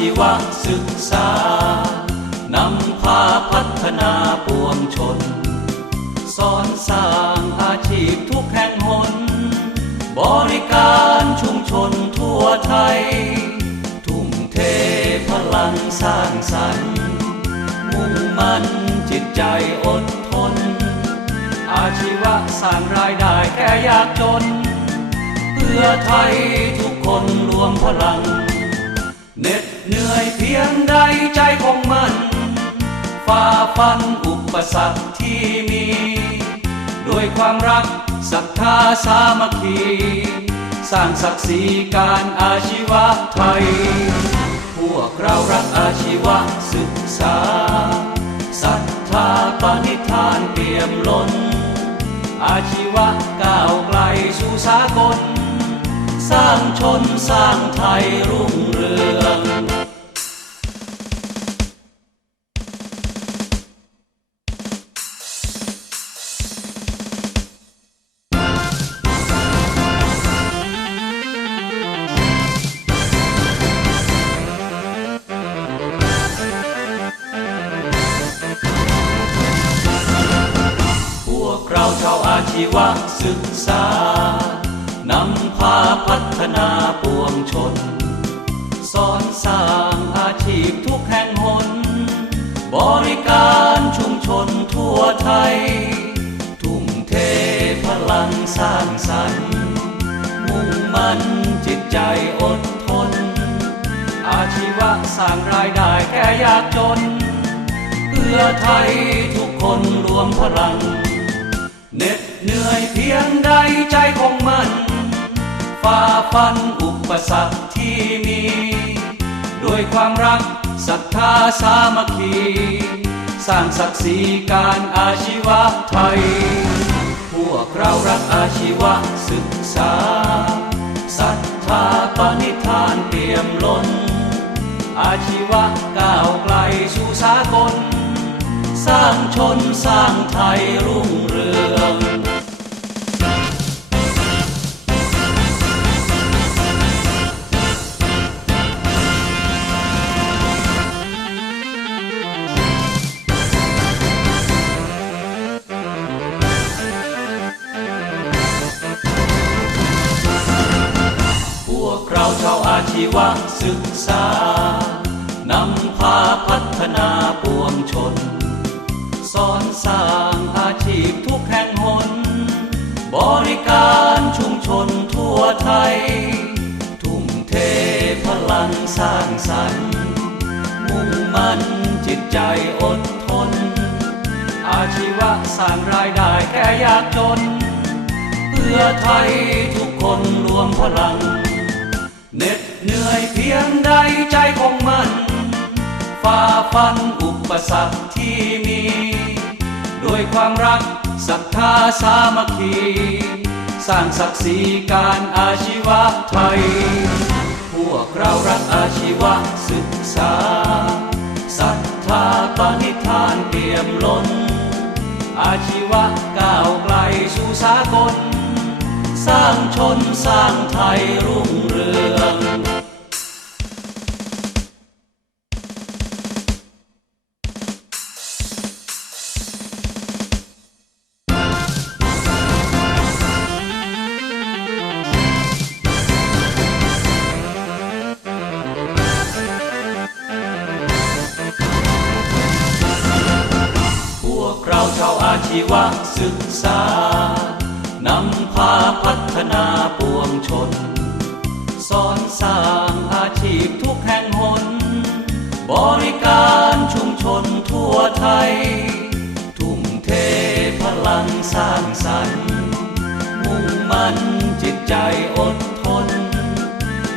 ชีวศึกษานำพาพัฒนาปวงชน สอนสร้างอาชีพทุกแห่งหน บริการชุมชนทั่วไทย ทุ่มเทพลังสร้างสรรค์ มุ่งมั่นจิตใจอดทน อาชีวะสร้างรายได้แก่ยากจน เพื่อไทยทุกคนรวมพลัง เหนื่อยเพียงใดใจคงมั่นฝ่าฟันอุปสรรคที่มี ด้วยความรักศรัทธาสามัคคี สร้างศักดิ์ศรีการอาชีวะไทย พวกเรารักอาชีวะศึกษาศรัทธาปณิธานเปี่ยมล้น อาชีวะก้าวไกลสู่สากล สร้างชนสร้างไทยร ชาวอาชีวศึกษานำพาพัฒนาปวงชน สอนสร้างอาชีพทุกแห่งหน บริการชุมชนทั่วไทย ทุ่มเทพลังสร้างสรรค์มุ่งมั่นจิตใจอดทน อาชีวะสร้างรายได้แก่ยากจน เพื่อไทยทุกคนรวมพลัง ฝ่าฟันอุปสรรคที่มี ด้วยความรักศรัทธาสามัคคี สร้างศักดิ์ศรีการอาชีวะไทย พวกเรารักอาชีวะศึกษาศรัทธาปณิธานเปี่ยมล้น อาชีวะก้าวไกลสู่สากล สร้างชนสร้างไทยรุ่งเรือง ศึกษานำพาพัฒนาปวงชน สอนสร้างอาชีพทุกแห่งหน บริการชุมชนทั่วไทย ทุ่มเทพลังสร้างสรรค์มุ่งมั่นจิตใจอดทน อาชีวะสร้างรายได้แก่ยากจน เพื่อไทยทุกคน ฟันอุปสรรคที่มี ด้วยความรักศรัทธาสามัคคี สร้างศักดิ์ศรีการอาชีวะไทย พวกเรารักอาชีวะศึกษาศรัทธาปณิธานเปี่ยมล้น อาชีวะก้าวไกลสู่สากล สร้างชนสร้างไทยรุ่งเรือง ชาวอาชีวะศึกษานำพาพัฒนาปวงชน สอนสร้างอาชีพทุกแห่งหน บริการชุมชนทั่วไทย ทุ่มเทพลังสร้างสรรค์ มุ่งมั่นจิตใจอดทน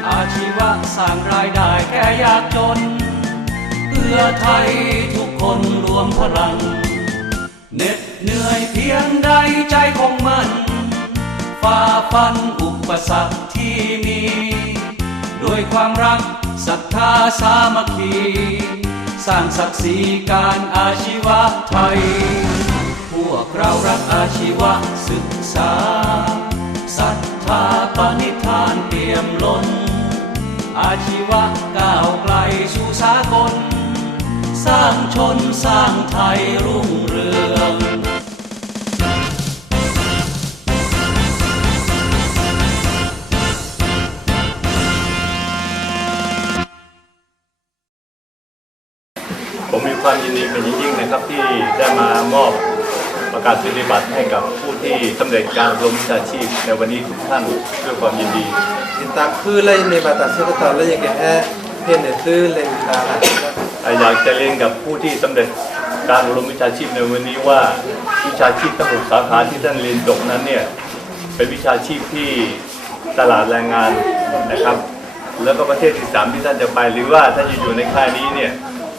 อาชีวะสร้างรายได้แก่ยากจนเพื่อไทยทุกคนรวมพลัง เหน็ดเหนื่อยเพียงใดใจคงมั่นฝ่าฟันอุปสรรคที่มี ด้วยความรักศรัทธาสามัคคี สร้างศักดิ์ศรีการอาชีวะไทย พวกเรารักอาชีวะศึกษาศรัทธาปณิธานเปี่ยมล้น อาชีวะก้าวไกลสู่สากล สร้างชนสร้างไทยรุ่ง นะครับที่ได้มามอบประกาศนียบัตรให้กับผู้ที่สำเร็จการรวมวิชาชีพในวันนี้ทุกท่านด้วยความยินดีตามคือเลยในบัตรเสกตอนแล้วยังแกแค่เพียนเนี่ยคือเลนตาอยากจะเรียนกับผู้ที่สำเร็จการอบรมวิชาชีพในวันนี้ว่าวิชาชีพทั้งหกสาขาที่ท่านเรียนจบนั้นเนี่ยเป็นวิชาชีพที่ตลาดแรงงานนะครับ แล้วก็ประเทศที่สามที่ท่านจะไปหรือว่าท่านจะอยู่ในค่ายนี้เนี่ย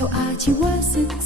บยเนี่ย